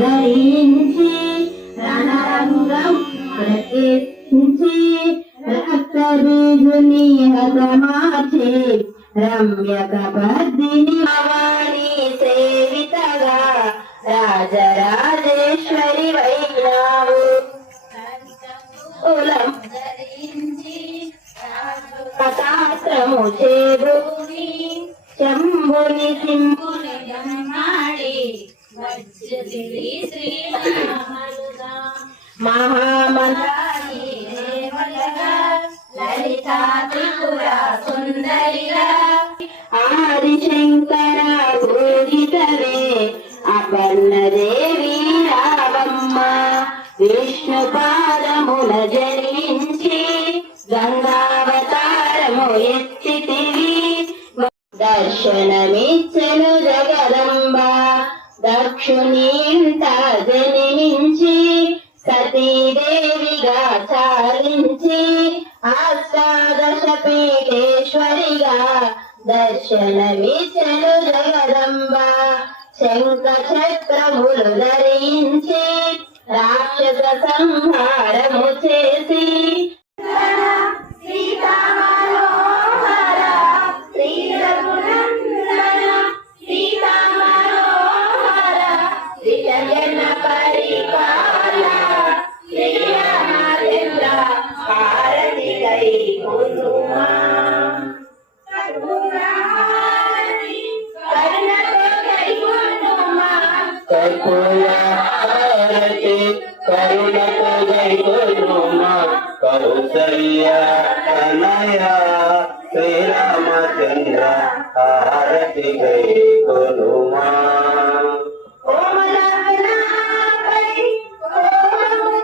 ధరించి రణరంగం ప్రకటించి రక్త బీజుని హతమాచి రమ్యక పద్దిని భవాని సేవితగా రాజరాజేశ్వరి వైనావు కులం చే భూమి శంభుని సింభు సింహుని మహామంత్రి లలితా త్రిపుర సుందరిగా. ఆదిశంకర పూజితవే దేవి రావమ్మ. విష్ణు పాదముల జనించి గంగావతారము ఎత్తితివి దర్శనమిచ్చను జగదంబ. దక్షునింత జనించి సతీదేవిగా చాలించి అష్టాదశ పీఠేశ్వరిగా దర్శనమిచ్చను జగదంబ. శంఖ చక్రములు ధరించి రాక్షస సంహారము చే कर्पूरारती करुणक जय गुरुमा कौशल्या कनया श्री रामचंद्र आरती गई गुरुमा